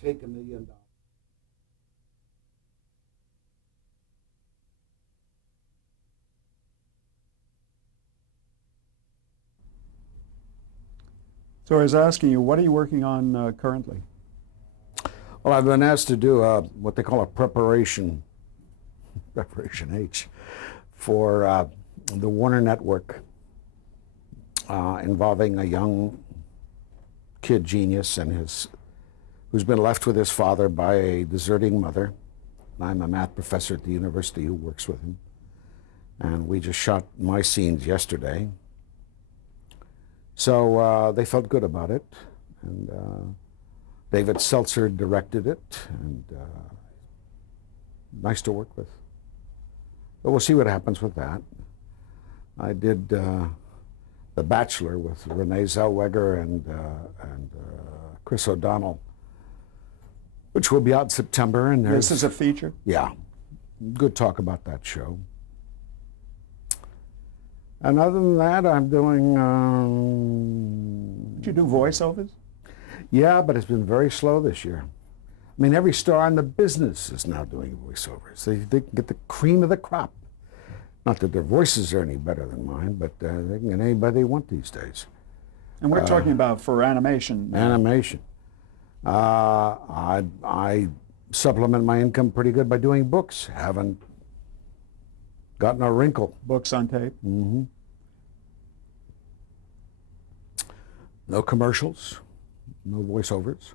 take $1 million. So I was asking you, what are you working on currently? Well, I've been asked to do what they call a preparation H, for the Warner Network, involving a young kid genius who's been left with his father by a deserting mother. I'm a math professor at the university who works with him, and we just shot my scenes yesterday. So they felt good about it, and David Seltzer directed it, and nice to work with. But we'll see what happens with that. I did The Bachelor with Renee Zellweger and Chris O'Donnell, which will be out in September. And This is a feature? Yeah, good talk about that show. And other than that, I'm doing... Did you do voiceovers? Yeah, but it's been very slow this year. I mean, every star in the business is now doing voiceovers. They can get the cream of the crop. Not that their voices are any better than mine, but they can get anybody they want these days. And we're talking about for animation. Animation. I supplement my income pretty good by doing books. Haven't gotten a wrinkle. Books on tape? Mm-hmm. No commercials, no voiceovers.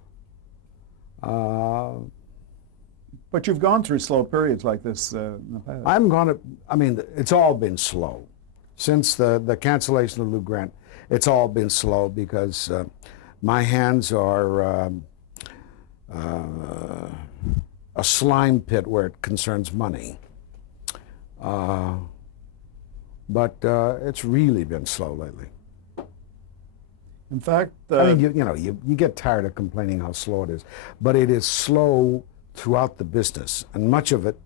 But you've gone through slow periods like this in the past. I mean, it's all been slow. Since the cancellation of Lou Grant, it's all been slow because my hands are a slime pit where it concerns money. But it's really been slow lately. In fact, I mean, you get tired of complaining how slow it is, but it is slow throughout the business, and much of it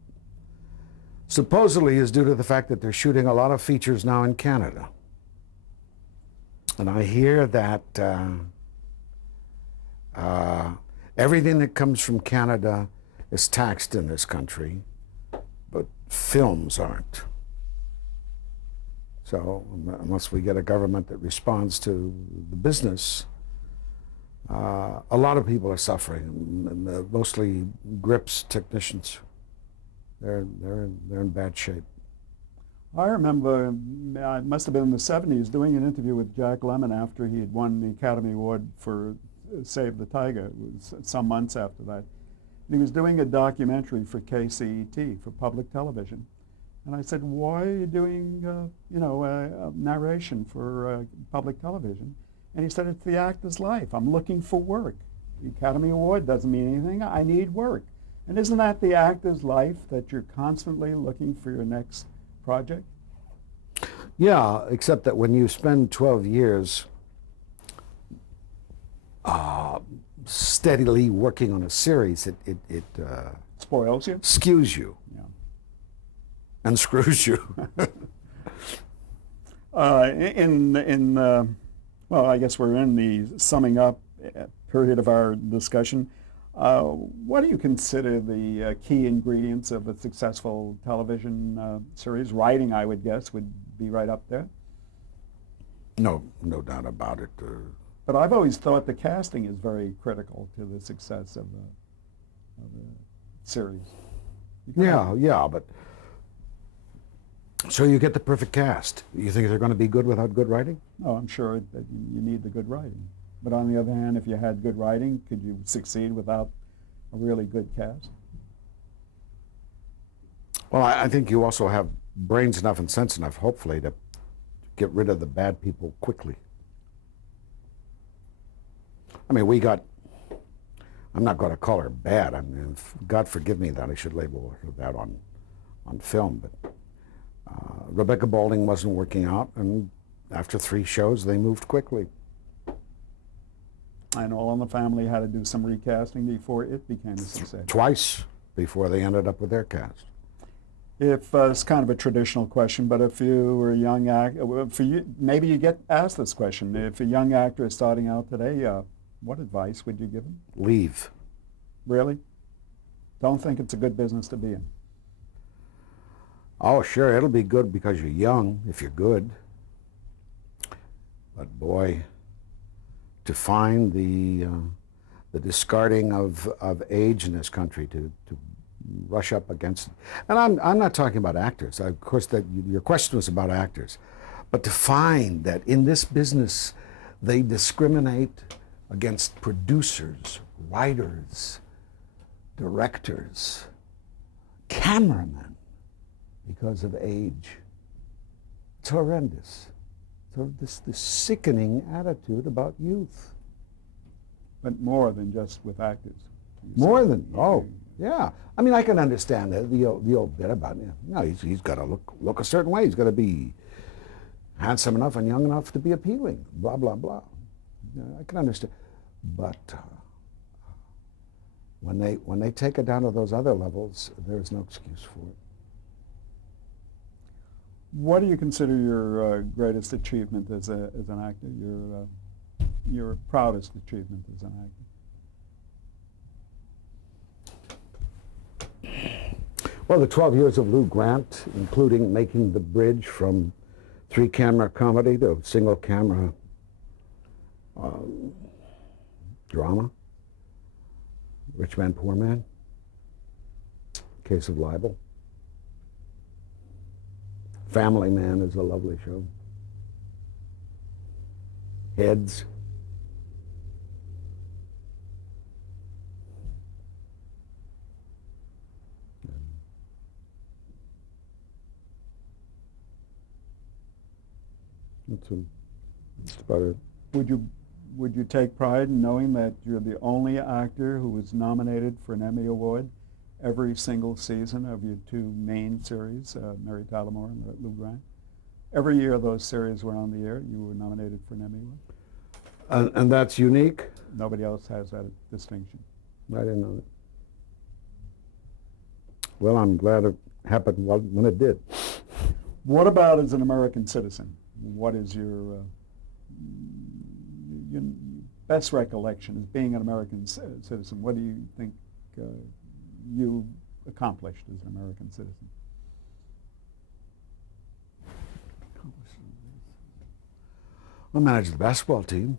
supposedly is due to the fact that they're shooting a lot of features now in Canada. And I hear that everything that comes from Canada is taxed in this country, but films aren't. So unless we get a government that responds to the business, a lot of people are suffering, mostly grips technicians. They're in bad shape. I remember, it must have been in the 70s, doing an interview with Jack Lemmon after he had won the Academy Award for Save the Tiger. It was some months after that. And he was doing a documentary for KCET, for public television. And I said, why are you doing, a narration for public television? And he said, it's the actor's life. I'm looking for work. The Academy Award doesn't mean anything. I need work. And isn't that the actor's life, that you're constantly looking for your next project? Yeah, except that when you spend 12 years steadily working on a series, it spoils you? Skews you. Yeah. And screws you. Well, I guess we're in the summing up period of our discussion. What do you consider the key ingredients of a successful television series? Writing, I would guess, would be right up there. No doubt about it. But I've always thought the casting is very critical to the success of a series. Yeah, but so you get the perfect cast. You think they're going to be good without good writing? Oh, I'm sure that you need the good writing. But on the other hand, if you had good writing, could you succeed without a really good cast? Well, I think you also have brains enough and sense enough, hopefully, to get rid of the bad people quickly. I mean, I'm not going to call her bad. I mean, God forgive me that I should label her that on film, but Rebecca Balding wasn't working out, and after 3 shows, they moved quickly. And All in the Family had to do some recasting before it became a success. Twice before they ended up with their cast. If it's kind of a traditional question, but if you were a young actor, maybe you get asked this question. If a young actor is starting out today, what advice would you give him? Leave. Really? Don't think it's a good business to be in. Oh, sure, it'll be good because you're young, if you're good. But boy, to find the discarding of age in this country, to rush up against, and I'm not talking about actors. Of course, that your question was about actors, but to find that in this business they discriminate against producers, writers, directors, cameramen because of age. It's horrendous. So this sickening attitude about youth. But more than just with actors. More than, oh, yeah. I mean, I can understand the old bit about, you know, he's got to look a certain way. He's got to be handsome enough and young enough to be appealing, blah, blah, blah. I can understand. But when they take it down to those other levels, there's no excuse for it. What do you consider your greatest achievement as an actor? Your proudest achievement as an actor? Well, the 12 years of Lou Grant, including making the bridge from 3-camera comedy to single-camera drama, Rich Man, Poor Man, Case of Libel. Family Man is a lovely show. Heads. That's about it. Would you take pride in knowing that you're the only actor who was nominated for an Emmy Award every single season of your two main series, Mary Tyler Moore and Lou Grant? Every year those series were on the air, you were nominated for an Emmy Award. And that's unique? Nobody else has that distinction. I didn't know that. Well, I'm glad it happened when it did. What about as an American citizen? What is your best recollection as being an American citizen? What do you think you accomplished as an American citizen? I managed the basketball team.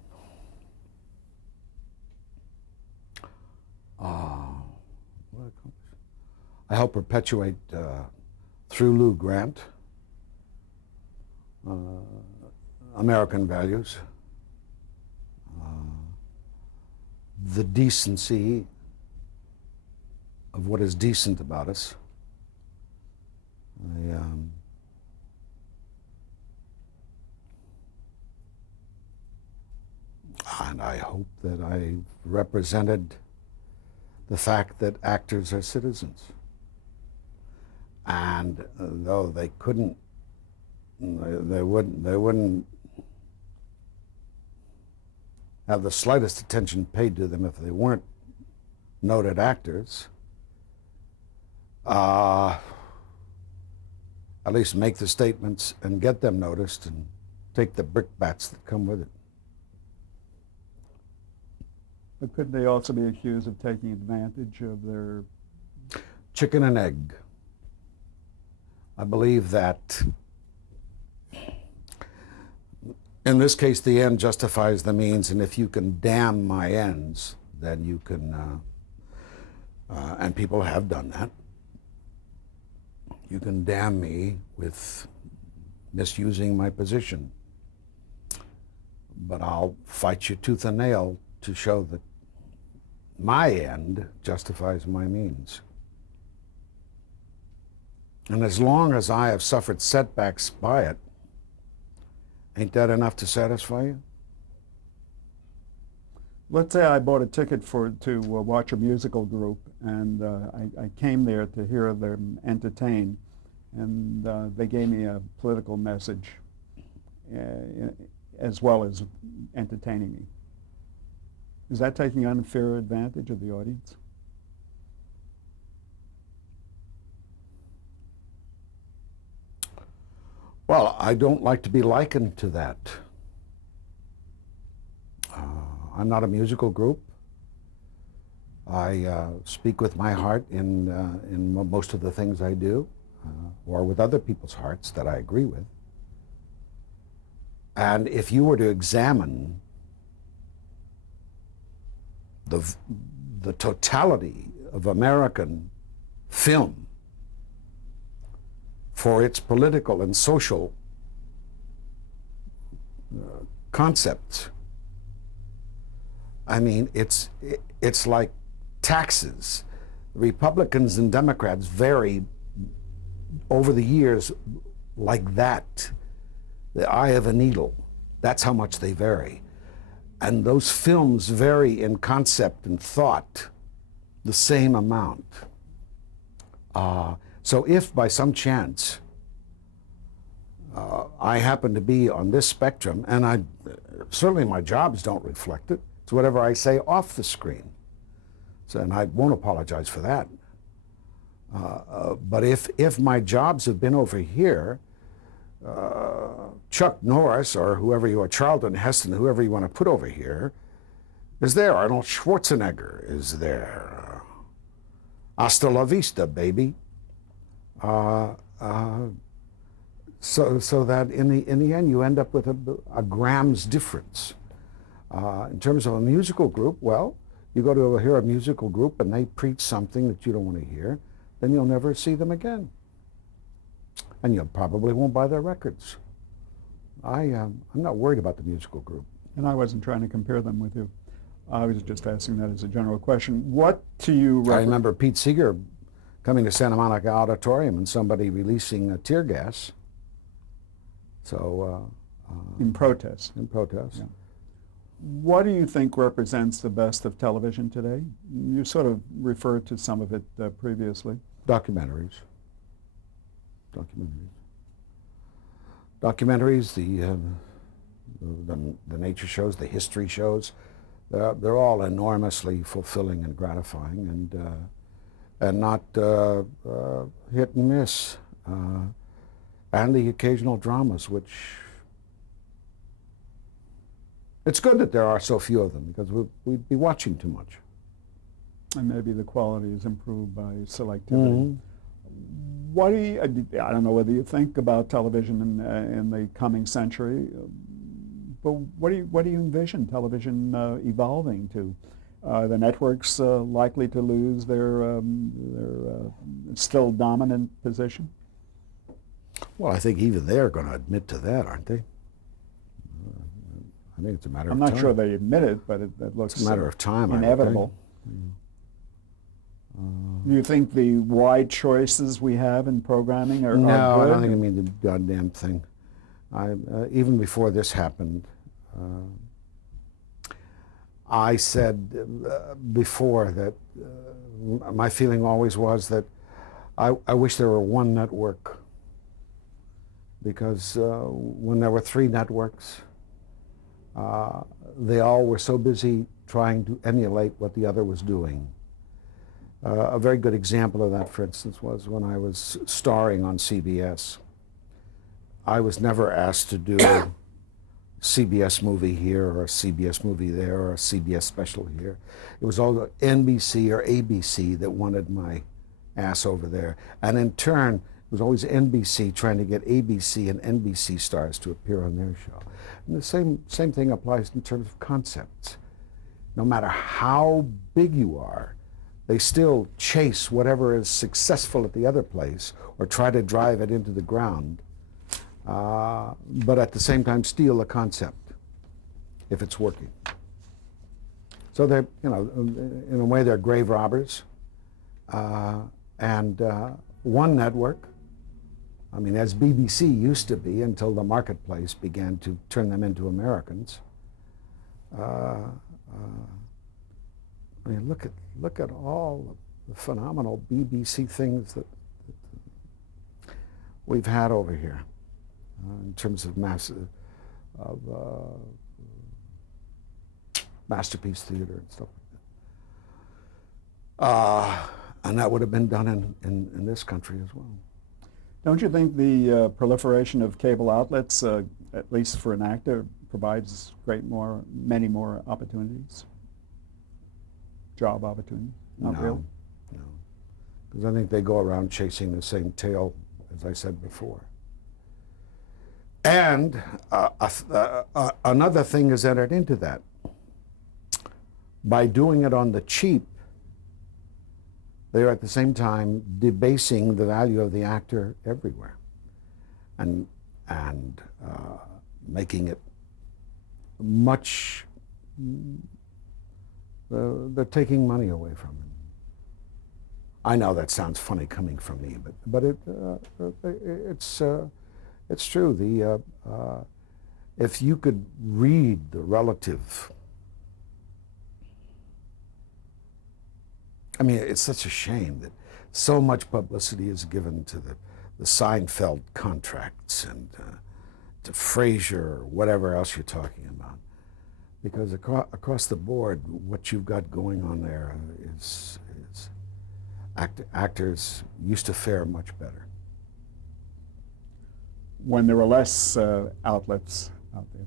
I helped perpetuate, through Lou Grant, American values, the decency of what is decent about us. And I hope that I represented the fact that actors are citizens. And though they couldn't, they wouldn't have the slightest attention paid to them if they weren't noted actors, at least make the statements and get them noticed and take the brickbats that come with it. But could they also be accused of taking advantage of their... Chicken and egg. I believe that in this case the end justifies the means, and if you can damn my ends, then you can, and people have done that, you can damn me with misusing my position. But I'll fight you tooth and nail to show that my end justifies my means. And as long as I have suffered setbacks by it, ain't that enough to satisfy you? Let's say I bought a ticket to watch a musical group, and I came there to hear them entertain, and they gave me a political message as well as entertaining me. Is that taking unfair advantage of the audience? Well, I don't like to be likened to that. I'm not a musical group. I speak with my heart in most of the things I do, or with other people's hearts that I agree with. And if you were to examine the totality of American film for its political and social concepts, I mean, it's like taxes. Republicans and Democrats vary over the years like that, the eye of a needle. That's how much they vary. And those films vary in concept and thought the same amount. So if by some chance I happen to be on this spectrum, and certainly my jobs don't reflect it, it's whatever I say off the screen. So, and I won't apologize for that. But if my jobs have been over here, Chuck Norris or whoever you are, Charlton Heston, whoever you want to put over here, is there. Arnold Schwarzenegger is there. Hasta la vista, baby. So that in the end you end up with a gram's difference. In terms of a musical group, well, you go to hear a musical group and they preach something that you don't want to hear, then you'll never see them again. And you probably won't buy their records. I'm not worried about the musical group. And I wasn't trying to compare them with you. I was just asking that as a general question. What to you... I remember Pete Seeger coming to Santa Monica Auditorium and somebody releasing tear gas. So... in protest. In protest. Yeah. What do you think represents the best of television today? You sort of referred to some of it previously. Documentaries. Documentaries, the nature shows, the history shows, they're all enormously fulfilling and gratifying, and not hit and miss. And the occasional dramas, which it's good that there are so few of them, because we'd be watching too much. And maybe the quality is improved by selectivity. What do you, I don't know whether you think about television in the coming century, but what do you envision television evolving to? The networks likely to lose their still dominant position? Well, I think even they're going to admit to that, aren't they? I think it's a matter of time. I'm not sure they admit it, but it looks it's a matter of time, inevitable. Do you think the wide choices we have in programming are no, good? I don't think I mean the goddamn thing. Even before this happened, I said before that my feeling always was that I wish there were one network, because when there were three networks, they all were so busy trying to emulate what the other was doing. A very good example of that, for instance, was when I was starring on CBS. I was never asked to do a CBS movie here or a CBS movie there or a CBS special here. It was all NBC or ABC that wanted my ass over there. And in turn, it was always NBC trying to get ABC and NBC stars to appear on their show. And the same thing applies in terms of concepts. No matter how big you are, they still chase whatever is successful at the other place or try to drive it into the ground, but at the same time steal the concept if it's working. So they're, in a way, they're grave robbers. And one network, I mean, as BBC used to be until the marketplace began to turn them into Americans. I mean, look at all the phenomenal BBC things that we've had over here in terms of masterpiece theater and stuff like that. And that would have been done in this country as well. Don't you think the proliferation of cable outlets, at least for an actor, provides many more opportunities? job opportunities? Not No, really? no. Because I think they go around chasing the same tail, as I said before. And another thing is entered into that. By doing it on the cheap, they are at the same time debasing the value of the actor everywhere, and making it much. They're taking money away from him. I know that sounds funny coming from me, but it's true. If you could read the relative. I mean, it's such a shame that so much publicity is given to the Seinfeld contracts and to Frasier or whatever else you're talking about. Because across the board, what you've got going on there is actors used to fare much better. When there were less outlets out there.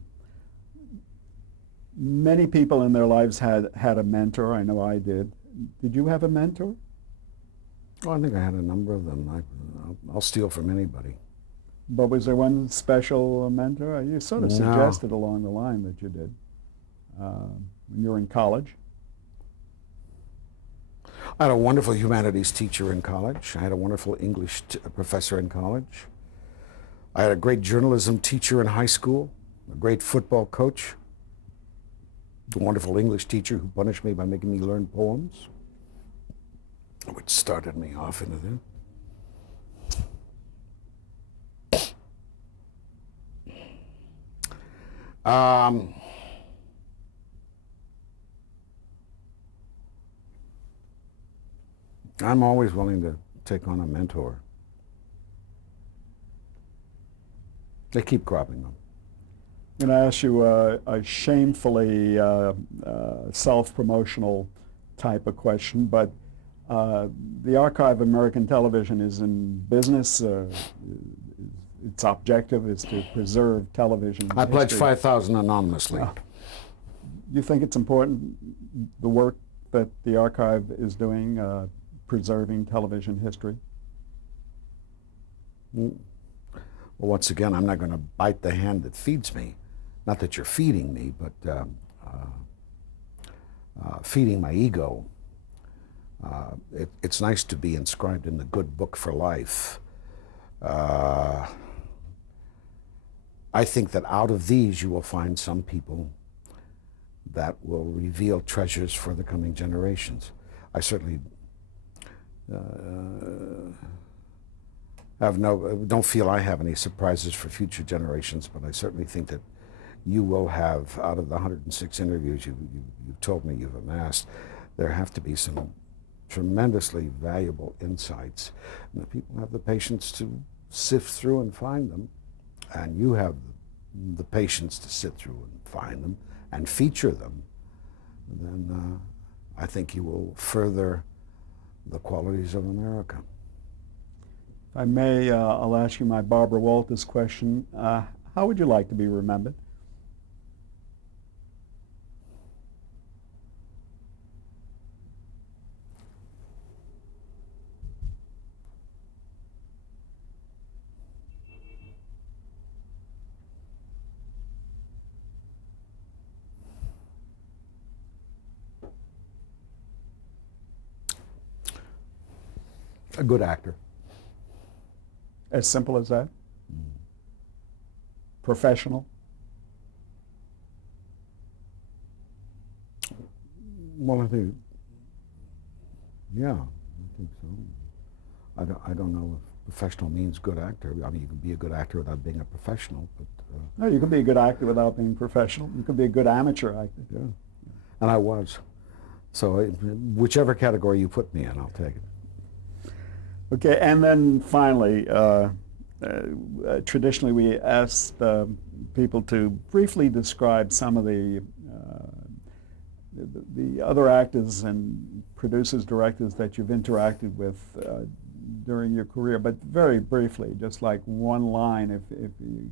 Many people in their lives had a mentor. I know I did. Did you have a mentor? Oh, I think I had a number of them. I'll steal from anybody. But was there one special mentor? You sort of No. suggested along the line that you did when you were in college. I had a wonderful humanities teacher in college. I had a wonderful English professor in college. I had a great journalism teacher in high school, a great football coach, a wonderful English teacher who punished me by making me learn poems, which started me off into that. I'm always willing to take on a mentor. They keep cropping up. I'm going to ask you a shamefully self-promotional type of question, but the Archive of American Television is in business. Its objective is to preserve television I pledge history. 5,000 anonymously. You think it's important, the work that the Archive is doing, preserving television history? Well, once again, I'm not going to bite the hand that feeds me. Not that you're feeding me, but feeding my ego. It's nice to be inscribed in the good book for life. I think that out of these you will find some people that will reveal treasures for the coming generations. I certainly don't feel I have any surprises for future generations, but I certainly think that you will have, out of the 106 interviews you've told me you've amassed, there have to be some tremendously valuable insights. And the people have the patience to sift through and find them, and you have the patience to sit through and find them and feature them, then I think you will further the qualities of America. If I may, I'll ask you my Barbara Walters question. How would you like to be remembered? A good actor. As simple as that? Professional? Well, I think, yeah, I think so. I don't know if professional means good actor. I mean, you can be a good actor without being a professional, but... No, you can be a good actor without being professional. You can be a good amateur actor. Yeah, and I was. So whichever category you put me in, I'll take it. Okay, and then finally, traditionally we ask people to briefly describe some of the other actors and producers, directors that you've interacted with during your career, but very briefly, just like one line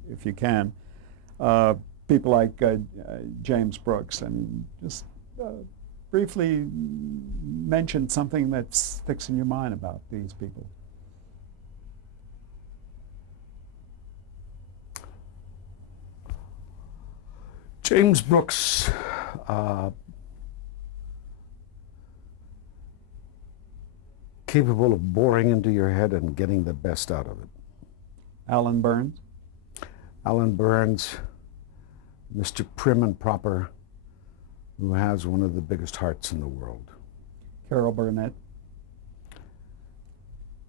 if you can. People like James Brooks, I mean, just briefly mention something that sticks in your mind about these people. James Brooks, capable of boring into your head and getting the best out of it. Alan Burns, Alan Burns, Mr. Prim and Proper, who has one of the biggest hearts in the world. Carol Burnett,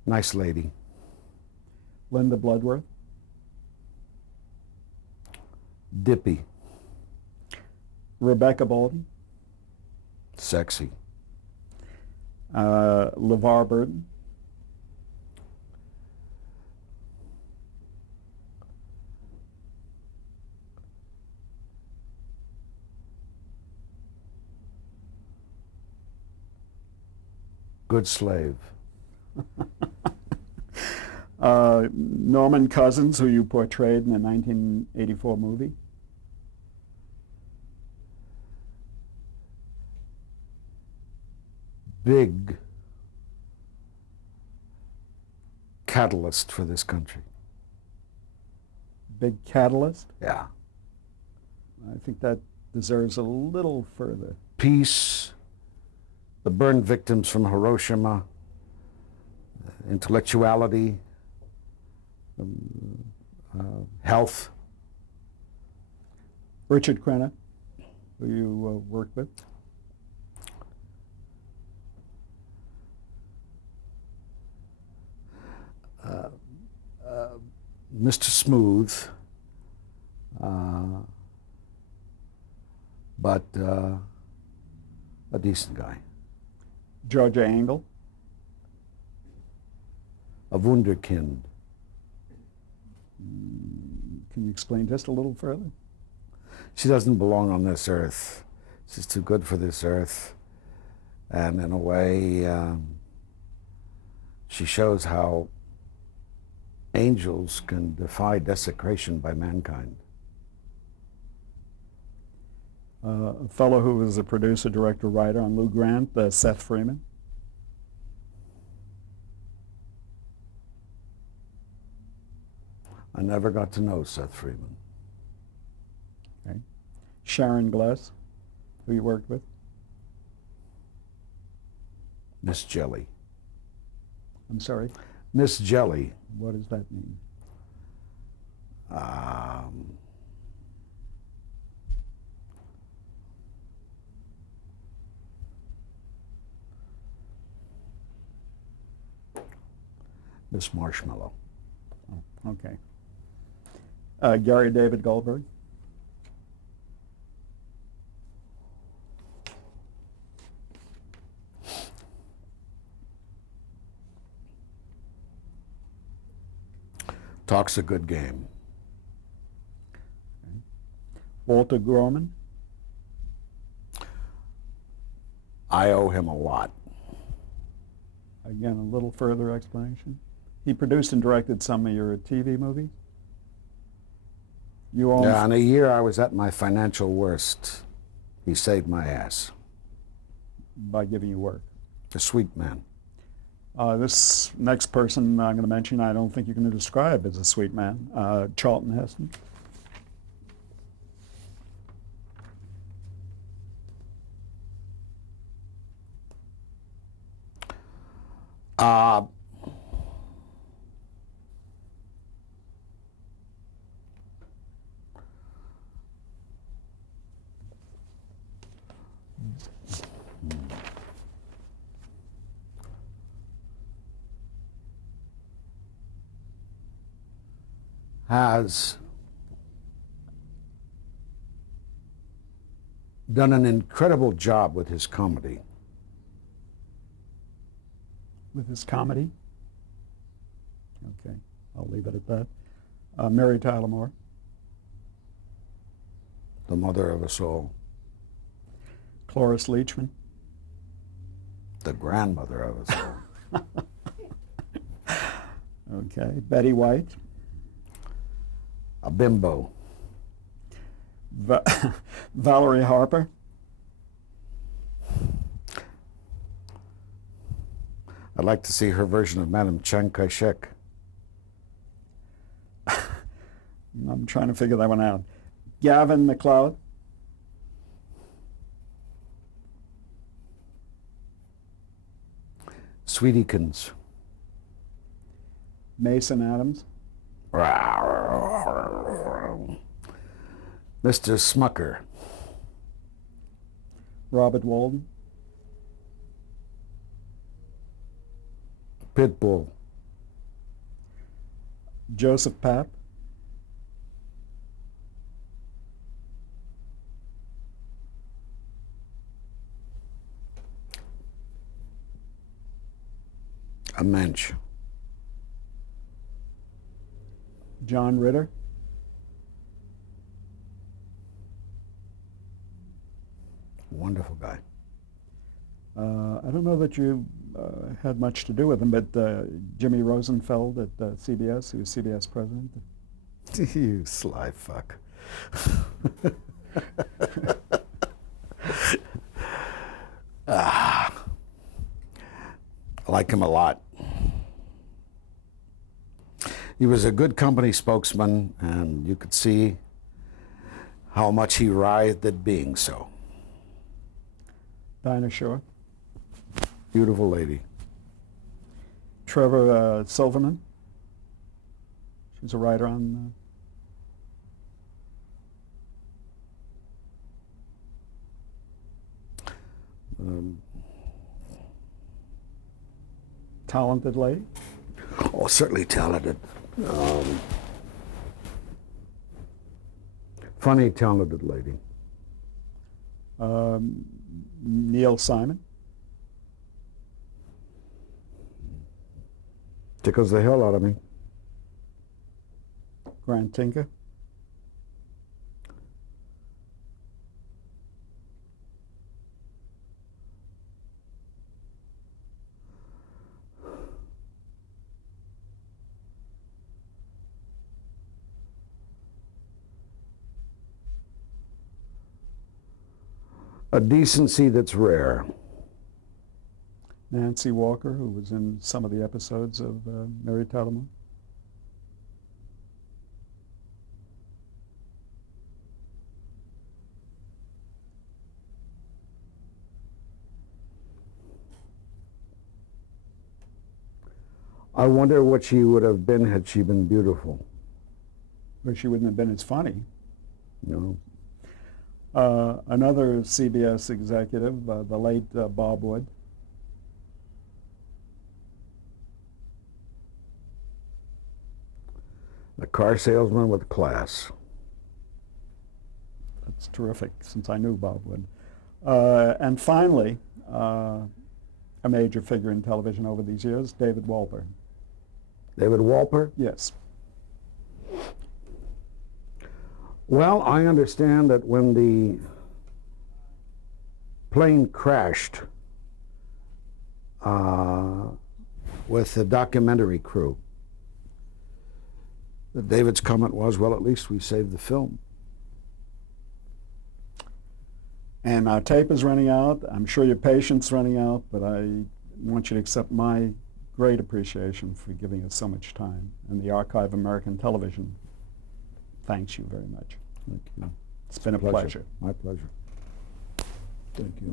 Nice lady. Linda Bloodworth, Dippy. Rebecca Bolton, Sexy. LeVar Burton, Good slave. Norman Cousins, who you portrayed in the 1984 movie. Big catalyst for this country. Big catalyst. Yeah. I think that deserves a little further. Peace, the burn victims from Hiroshima, intellectuality, health. Richard Crenna, who you worked with. Mr. Smooth, but a decent guy. Georgia Engel, A wunderkind. can you explain just a little further? She doesn't belong on this earth. She's too good for this earth. And in a way, she shows how angels can defy desecration by mankind. A fellow who was a producer, director, writer on Lou Grant, Seth Freeman. I never got to know Seth Freeman. Okay. Sharon Gless, who you worked with. Miss Jelly. I'm sorry, Miss Jelly. what does that mean? Miss Marshmallow. Oh, okay. Gary David Goldberg. Talks a good game. Okay. Walter Groman. I owe him a lot. Again, a little further explanation. He produced and directed some of your TV movies. You all. Yeah, in a year I was at my financial worst. He saved my ass. By giving you work. A sweet man. This next person I'm going to mention, I don't think you can describe as a sweet man. Charlton Heston. Has done an incredible job with his comedy. With his comedy. Okay, I'll leave it at that. Mary Tyler Moore. The mother of us all. Cloris Leachman. The grandmother of us all. Okay, Betty White. A bimbo. Valerie Harper. I'd like to see her version of Madame Chiang Kai-shek. I'm trying to figure that one out. Gavin MacLeod. Sweetiekins. Mason Adams. Mr. Smucker. Robert Walden. Pitbull. Joseph Papp. A mensch. John Ritter. Wonderful guy. I don't know that you had much to do with him, but Jimmy Rosenfeld at CBS, he was CBS president. You sly fuck. I like him a lot. He was a good company spokesman, and you could see how much he writhed at being so. Dinah Shore. Beautiful lady. Trevor Silverman. She's a writer on... talented lady. Oh, certainly talented. Funny, talented lady. Neil Simon. Tickles the hell out of me. Grant Tinker. A decency that's rare. Nancy Walker, who was in some of the episodes of Mary Tyler Moore. I wonder what she would have been had she been beautiful. But she wouldn't have been as funny. No. Another CBS executive, the late Bob Wood. A car salesman with class. That's terrific, since I knew Bob Wood. And finally, a major figure in television over these years, David Wolper. David Wolper? Yes. Well, I understand that when the plane crashed with the documentary crew, that David's comment was, well, at least we saved the film. And our tape is running out. I'm sure your patience is running out, but I want you to accept my great appreciation for giving us so much time. And the Archive of American Television thanks you very much. Thank you. It's been a pleasure. My pleasure. Thank you.